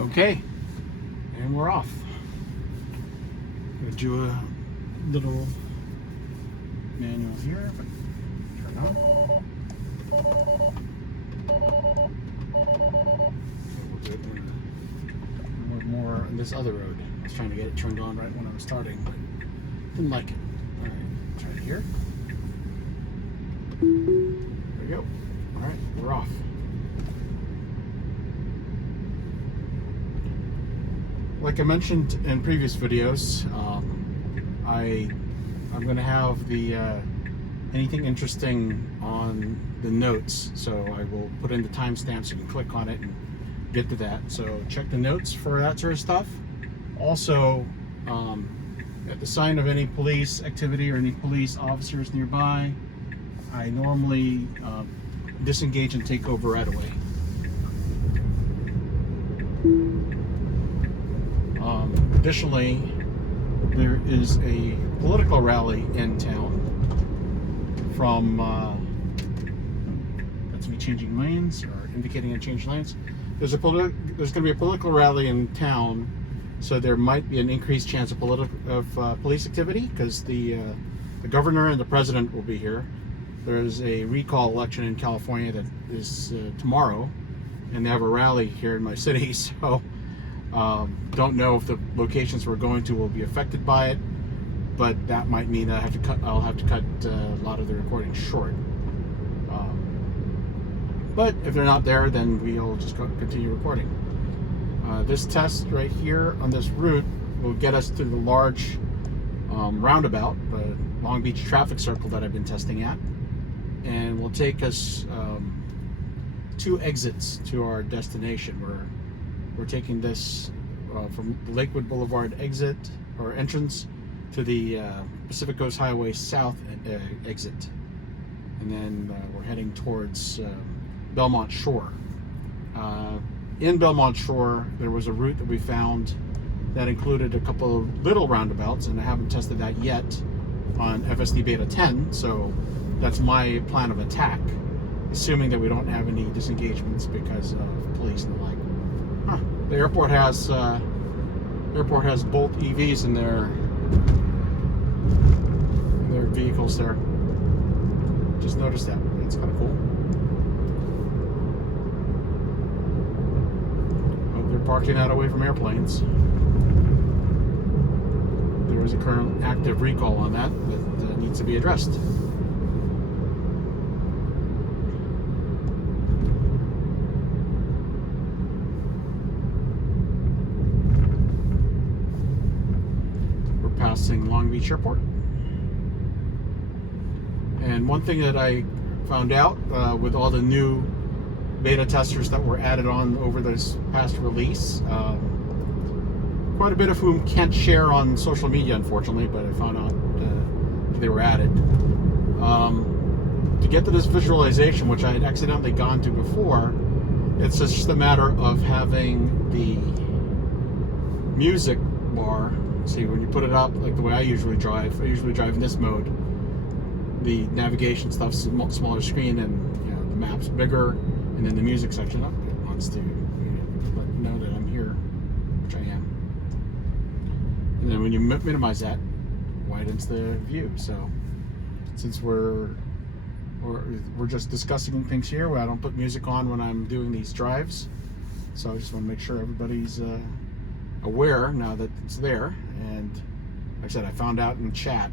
Okay, and we're off. We'll do a little manual here, but turn on. We'll do it more on this other road. I was trying to get it turned on right when I was starting, but didn't like it. All right, try it here. There we go. All right, we're off. Like I mentioned in previous videos, I'm going to have the anything interesting on the notes, so I will put in the timestamps. You can click on it and get to that. So check the notes for that sort of stuff. Also, at the sign of any police activity or any police officers nearby, I normally disengage and take over right away. Additionally, there is a political rally in town from, that's me changing lanes or indicating a change lanes. There's going to be a political rally in town, so there might be an increased chance of police activity because the governor and the president will be here. There's a recall election in California that is tomorrow, and they have a rally here in my city, so don't know if the locations we're going to will be affected by it, but that might mean I'll have to cut a lot of the recording short. But if they're not there, then we'll just continue recording. This test right here on this route will get us to the large roundabout, the Long Beach traffic circle that I've been testing at, and will take us 2 exits to our destination. We're taking this from the Lakewood Boulevard exit or entrance to the Pacific Coast Highway South exit, and then we're heading towards Belmont Shore. In Belmont Shore, there was a route that we found that included a couple of little roundabouts, and I haven't tested that yet on FSD Beta 10, so that's my plan of attack, assuming that we don't have any disengagements because of police and the like. The airport has Bolt EVs in their vehicles there. Just noticed that. That's kind of cool. Oh, they're parking out away from airplanes. There is a current active recall on that needs to be addressed. Passing Long Beach Airport. And one thing that I found out with all the new beta testers that were added on over this past release, quite a bit of whom can't share on social media, unfortunately, but I found out they were added. To get to this visualization, which I had accidentally gone to before, it's just a matter of having the music bar. See, when you put it up like the way I usually drive in this mode. The navigation stuff's a smaller screen, and the map's bigger, and then the music section up. It wants to let you know that I'm here, which I am. And then when you minimize that, widens the view. So since we're just discussing things here, where I don't put music on when I'm doing these drives, so I just want to make sure everybody's aware now that it's there. And like I said, I found out in chat,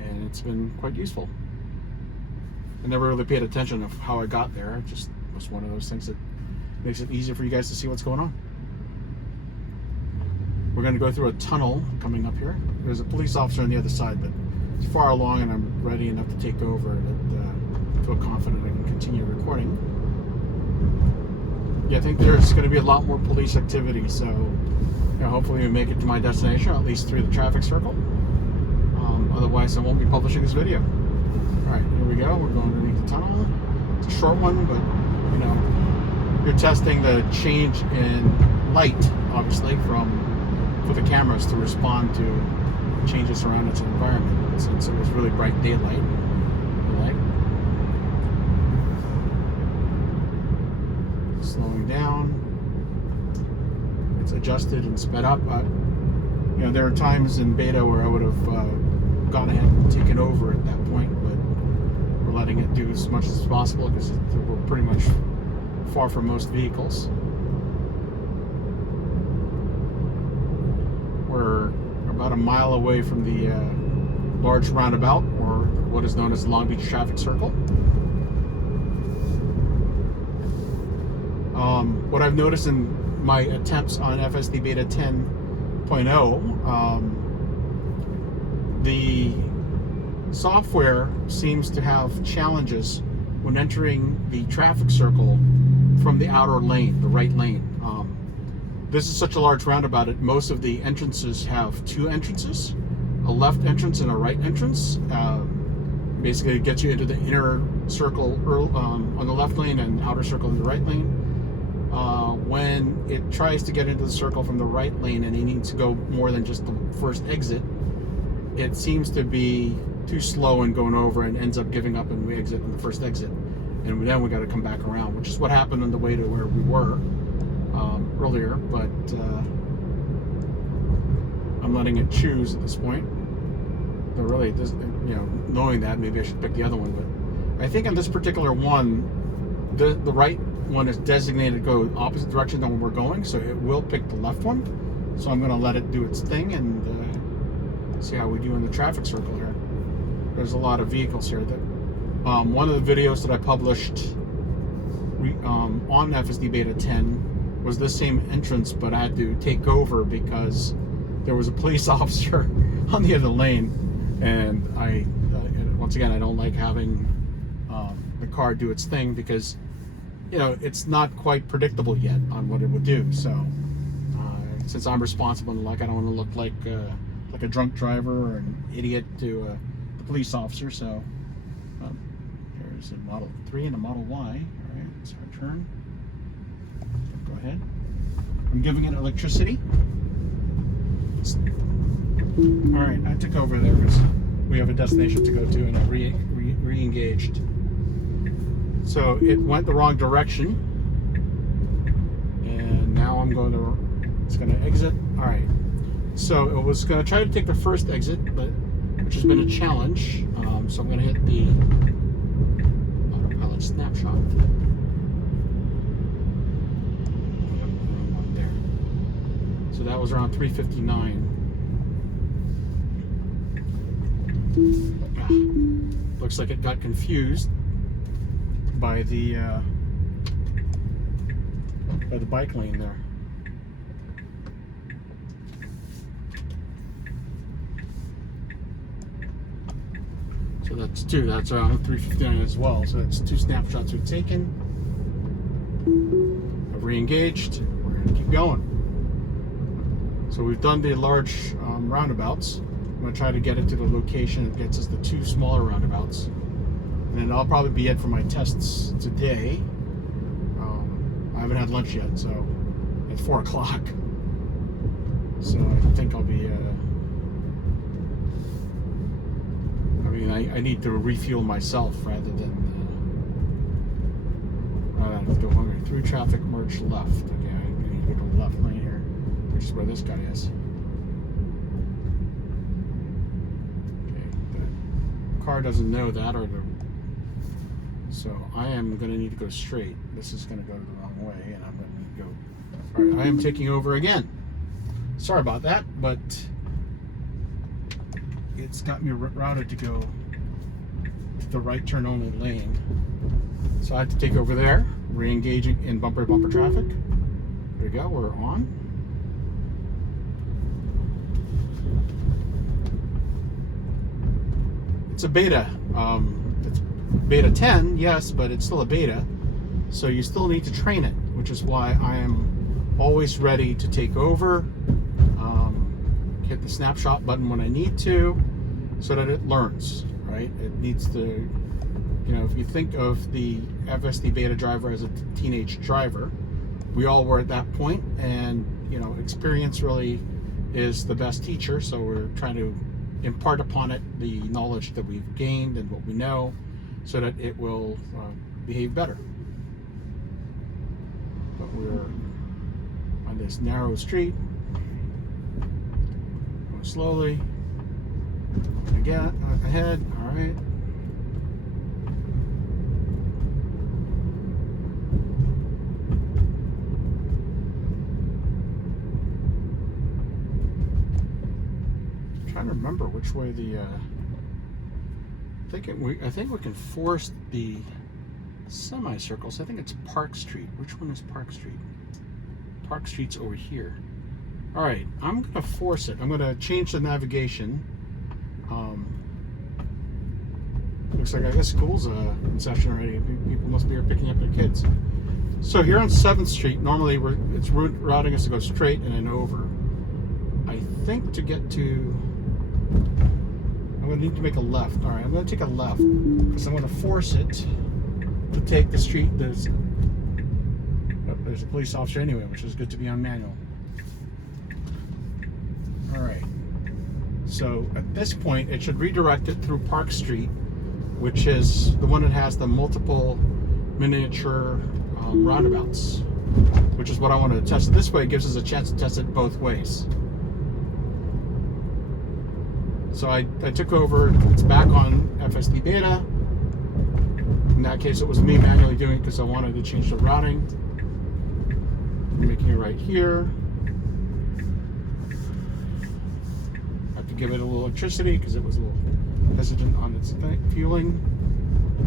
and it's been quite useful. I never really paid attention of how I got there. It just was one of those things that makes it easier for you guys to see what's going on. We're going to go through a tunnel coming up here. There's a police officer on the other side, but it's far along, and I'm ready enough to take over that I feel confident I can continue recording. Yeah, I think there's going to be a lot more police activity, so hopefully we make it to my destination, or at least through the traffic circle. Otherwise, I won't be publishing this video. All right, here we go. We're going underneath the tunnel. It's a short one, but you're testing the change in light, obviously, for the cameras to respond to changes around its environment. Since it was really bright daylight, slowing down. It's adjusted and sped up. You know, there are times in beta where I would have gone ahead and taken over at that point, but we're letting it do as much as possible because we're pretty much far from most vehicles. We're about a mile away from the large roundabout, or what is known as the Long Beach traffic circle. What I've noticed in my attempts on FSD Beta 10.0, the software seems to have challenges when entering the traffic circle from the outer lane, the right lane. This is such a large roundabout that most of the entrances have two entrances, a left entrance and a right entrance. Basically, it gets you into the inner circle on the left lane and outer circle in the right lane. When it tries to get into the circle from the right lane and it needs to go more than just the first exit, it seems to be too slow in going over and ends up giving up and we exit in the first exit. And then we got to come back around, which is what happened on the way to where we were earlier, but I'm letting it choose at this point. But really, you know, knowing that, maybe I should pick the other one. But I think on this particular one, the right one is designated to go opposite direction than where we're going, so it will pick the left one. So I'm going to let it do its thing and see how we do in the traffic circle here. There's a lot of vehicles here. That one of the videos that I published on FSD Beta 10 was the same entrance, but I had to take over because there was a police officer on the other lane, and once again, I don't like having the car do its thing because, you know, it's not quite predictable yet on what it would do. So since I'm responsible, like, I don't want to look like a drunk driver or an idiot to the police officer. So there's a Model 3 and a Model Y. All right, it's our turn. Go ahead. I'm giving it electricity. All right, I took over there because we have a destination to go to, and I re-engaged. So it went the wrong direction, and now it's going to exit. All right. So it was going to try to take the first exit, which has been a challenge. So I'm going to hit the autopilot snapshot. There. So that was around 3:59. Looks like it got confused by the bike lane there. So that's two. That's around 3:59 as well. So that's two snapshots we've taken. I've re-engaged. We're going to keep going. So we've done the large roundabouts. I'm going to try to get it to the location that gets us the two smaller roundabouts. And then I'll probably be it for my tests today. I haven't had lunch yet, so at 4 o'clock. So I think I'll be... I need to refuel myself rather than go hungry. Through traffic, merge left. Okay, I need to go to the left lane here, which is where this guy is. Okay, the car doesn't know that, so I am going to need to go straight. This is going to go the wrong way, and I'm going to need to go. All right, I am taking over again. Sorry about that, but it's got me routed to go to the right turn only lane. So I have to take over there, re-engaging in bumper-to-bumper traffic. There we go, we're on. It's a beta. It's beta 10, yes, but it's still a beta. So you still need to train it, which is why I am always ready to take over. Hit the snapshot button when I need to, so that it learns, right? It needs to, you know, if you think of the FSD Beta driver as a teenage driver, we all were at that point, and, you know, experience really is the best teacher, so we're trying to impart upon it the knowledge that we've gained and what we know, so that it will behave better. we're on this narrow street. Going slowly. Again, ahead. All right. I'm trying to remember which way the. I think we can force the semicircles. I think it's Park Street. Which one is Park Street? Park Street's over here. All right, I'm gonna force it. I'm gonna change the navigation. Looks like I guess school's in session already. People must be here picking up their kids. So here on 7th Street, normally it's routing us to go straight and then over. I think to get to, I'm going to need to make a left. All right, I'm going to take a left because I'm going to force it to take the street. There's a police officer anyway, which is good to be on manual. All right. So at this point, it should redirect it through Park Street, which is the one that has the multiple miniature roundabouts, which is what I want to test. This way it gives us a chance to test it both ways. So I took over, it's back on FSD Beta. In that case, it was me manually doing it because I wanted to change the routing. I'm making it right here. I have to give it a little electricity because it was a little hesitant on its fueling.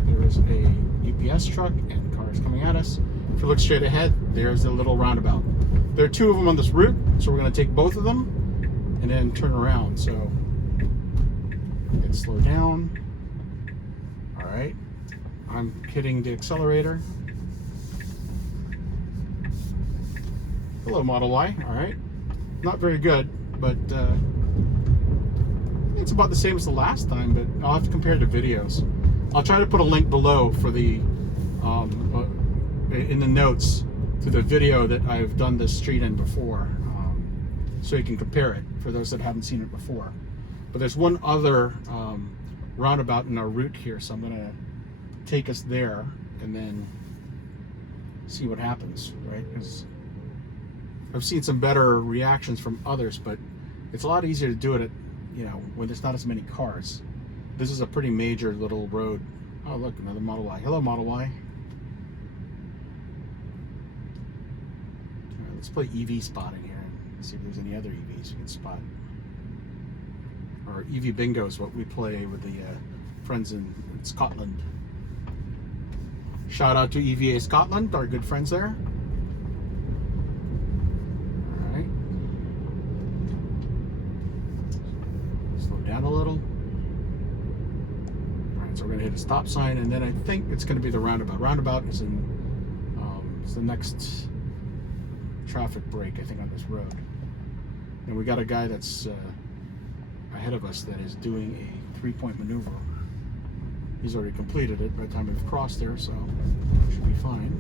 There is a UPS truck and cars coming at us. If you look straight ahead, there's a little roundabout. There are 2 of them on this route, so we're going to take both of them and then turn around. So let's slow down. All right, I'm hitting the accelerator. Hello, Model Y. All right, not very good, but it's about the same as the last time, but I'll have to compare the videos. I'll try to put a link below for the in the notes to the video that I've done this street in before, so you can compare it for those that haven't seen it before. But there's one other roundabout in our route here, so I'm gonna take us there and then see what happens, right? Because I've seen some better reactions from others, but it's a lot easier to do it at, when there's not as many cars. This is a pretty major little road. Oh, look, another Model Y. Hello, Model Y. All right, let's play EV spotting here and see if there's any other EVs we can spot. Or EV bingo is what we play with the friends in Scotland. Shout out to EVA Scotland, our good friends there. Down a little. All right, so we're going to hit a stop sign, and then I think it's going to be the roundabout. Roundabout is in it's the next traffic break, I think, on this road. And we got a guy that's ahead of us that is doing a 3-point maneuver. He's already completed it by the time we've crossed there, so should be fine.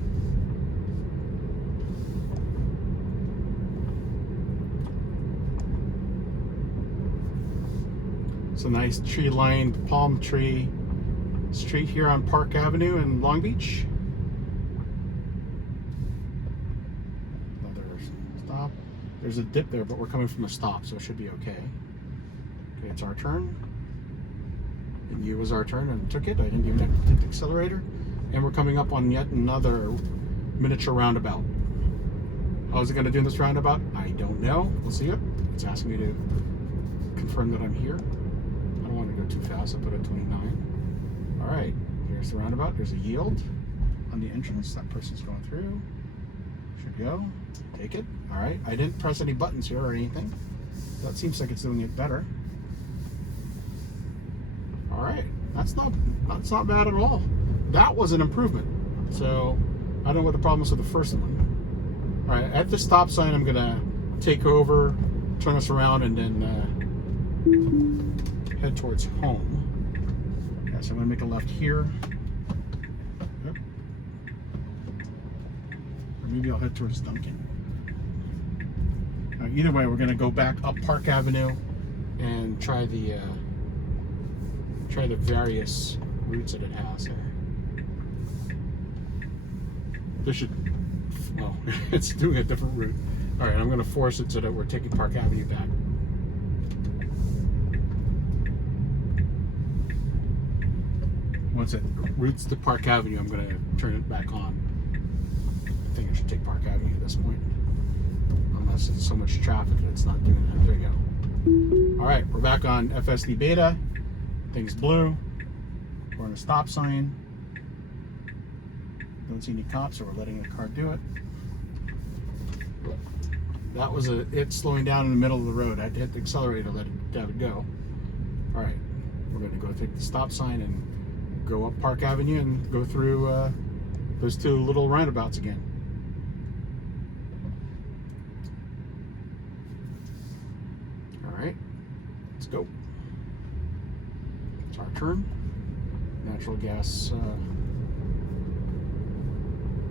It's a nice tree-lined palm tree street here on Park Avenue in Long Beach. Another stop. There's a dip there, but we're coming from a stop, so it should be okay. Okay, it's our turn. And it was our turn and took it. I didn't even have to hit the accelerator. And we're coming up on yet another miniature roundabout. How is it going to do in this roundabout? I don't know. We'll see it. It's asking me to confirm that I'm here. I don't want to go too fast. I'll put it at 29. All right, here's the roundabout. There's a yield on the entrance. That person's going through. Should go. Take it. All right. I didn't press any buttons here or anything. That seems like it's doing it better. All right. That's not bad at all. That was an improvement. So I don't know what the problem is with the first one. All right. At the stop sign, I'm gonna take over, turn us around, and then head towards home. Yeah, so I'm going to make a left here. Yep. Or maybe I'll head towards Duncan. Either way, we're going to go back up Park Avenue and try the various routes that it has there. Oh, it's doing a different route. All right, I'm going to force it so that we're taking Park Avenue back. Once it routes to Park Avenue, I'm going to turn it back on. I think I should take Park Avenue at this point. Unless it's so much traffic that it's not doing that. There you go. All right, we're back on FSD Beta. Thing's blue. We're on a stop sign. Don't see any cops, so we're letting the car do it. That was it slowing down in the middle of the road. I had to hit the accelerator to let it go. All right, we're going to go take the stop sign and go up Park Avenue and go through those two little roundabouts again. All right, let's go. It's our turn. Natural gas.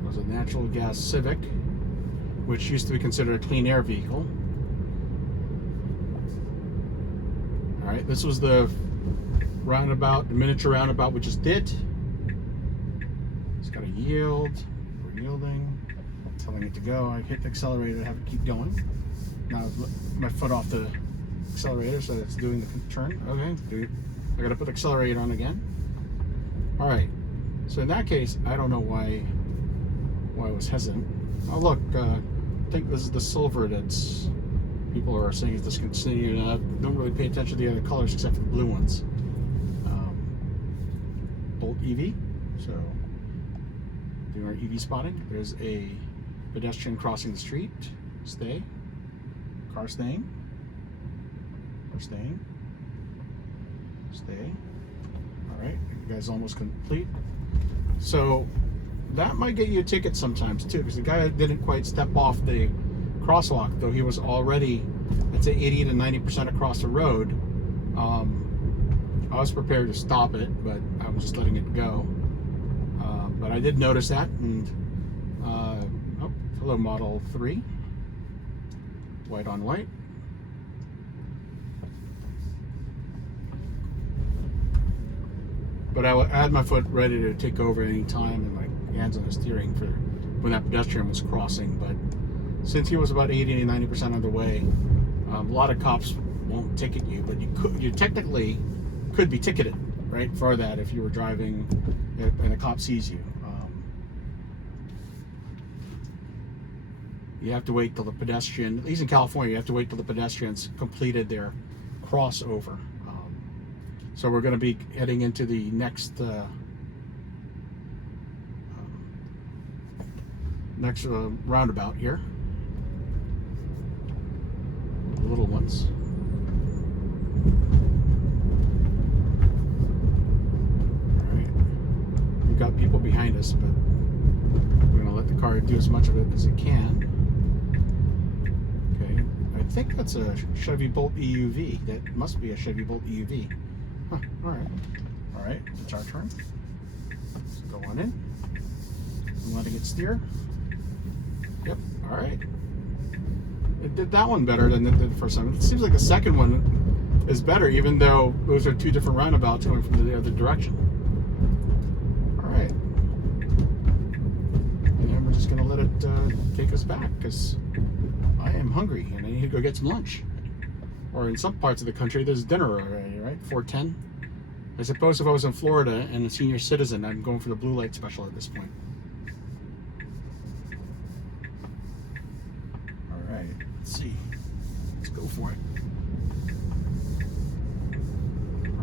It was a natural gas Civic, which used to be considered a clean air vehicle. All right, this was the roundabout, the miniature roundabout we just did. It's got to yield. We're yielding. Telling it to go. I hit the accelerator to have it keep going. Now I've my foot off the accelerator so it's doing the turn. Okay, I got to put the accelerator on again. All right. So in that case, I don't know why I was hesitant. Oh look, I think this is the silver that's people are saying is discontinued. I don't really pay attention to the other colors except for the blue ones. Bolt EV. So doing our EV spotting. There's a pedestrian crossing the street. Stay. Car staying. We're staying. Stay. All right, you guys almost complete. So that might get you a ticket sometimes too, because the guy didn't quite step off the crosswalk, though he was already, I'd say 80 to 90% across the road. I was prepared to stop it, but I was just letting it go. But I did notice that, and oh, hello Model 3, white on white. But I had my foot ready to take over any time, and my hands on the steering for when that pedestrian was crossing. But since he was about 80 to 90% of the way, a lot of cops won't ticket you, but you technically could be ticketed, right, for that if you were driving and a cop sees you. You have to wait till the pedestrian, at least in California, you have to wait till the pedestrians completed their crossover. So we're going to be heading into the next roundabout here. The little ones. All right. We've got people behind us, but we're going to let the car do as much of it as it can. Okay. I think that's a Chevy Bolt EUV. That must be a Chevy Bolt EUV. Huh, all right, it's our turn. Let's go on in. I'm letting it steer. Yep, all right. It did that one better than it did the first time. It seems like the second one is better, even though those are two different roundabouts going from the other direction. All right. And then we're just gonna let it take us back, because I am hungry and I need to go get some lunch. Or in some parts of the country, there's dinner already, right? 4:10. I suppose if I was in Florida and a senior citizen, I'm going for the blue light special at this point. All right, let's see. Let's go for it.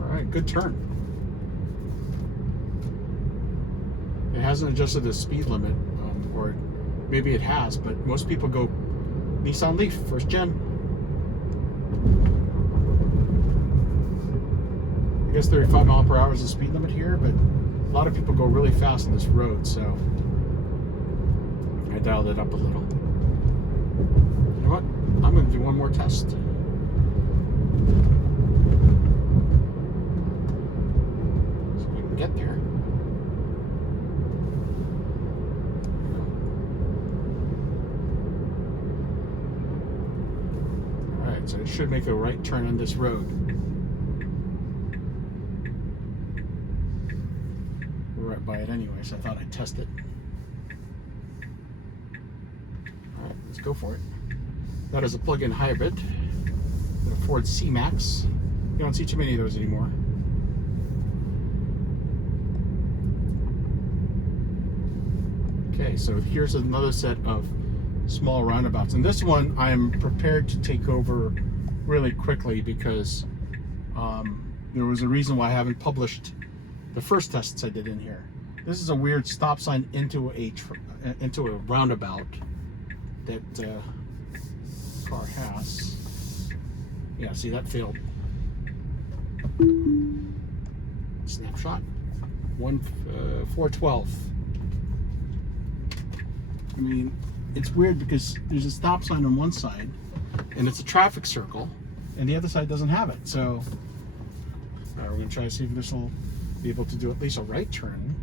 All right, good turn. It hasn't adjusted the speed limit, or maybe it has, but most people go Nissan Leaf, first gen. I guess 35 miles per hour is the speed limit here, but a lot of people go really fast on this road, so I dialed it up a little. You know what? I'm going to do one more test. So we can get there. Alright, so it should make a right turn on this road. Right by it anyway, so I thought I'd test it. let's go for it. That is a plug-in hybrid, the Ford C-Max. You don't see too many of those anymore. Okay, so here's another set of small roundabouts. And this one I'm prepared to take over really quickly because there was a reason why I haven't published the first tests I did in here. This is a weird stop sign into a roundabout that car has. Yeah, see, that failed. Snapshot 412. I mean, it's weird because there's a stop sign on one side and it's a traffic circle and the other side doesn't have it. So we're going to try to see if this will be able to do at least a right turn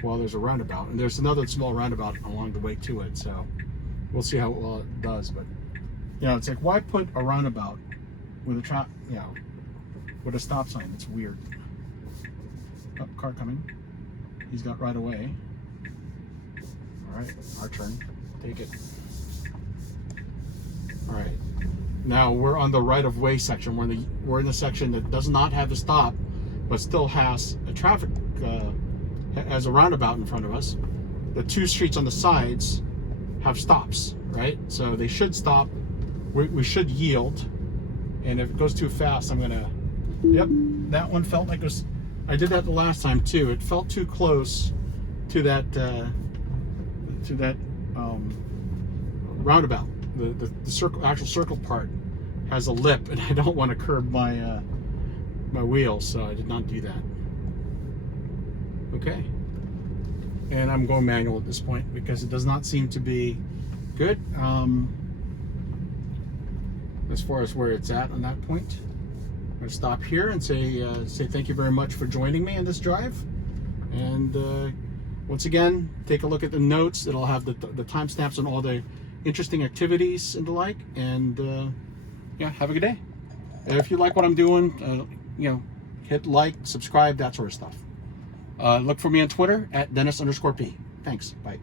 while there's a roundabout. And there's another small roundabout along the way to it. So we'll see how well it does. But, you know, it's like, why put a roundabout with a with a stop sign? It's weird. Oh, car coming. He's got right away. All right, our turn. Take it. All right. Now we're on the right-of-way section. We're in the section that does not have a stop, but still has a traffic, has a roundabout in front of us. The two streets on the sides have stops, right? So they should stop. We should yield. And if it goes too fast, I'm gonna. Yep, that one felt like it was. I did that the last time too. It felt too close to that roundabout. The actual circle part has a lip, and I don't want to curb my my wheels, so I did not do that. Okay, and I'm going manual at this point because it does not seem to be good as far as where it's at on that point. I'm going to stop here and say thank you very much for joining me in this drive, and once again, take a look at the notes. It'll have the timestamps on all the interesting activities and the like. And yeah, have a good day. If you like what I'm doing, you know, hit like, subscribe, that sort of stuff. Look for me on Twitter at Dennis_P. Thanks. Bye.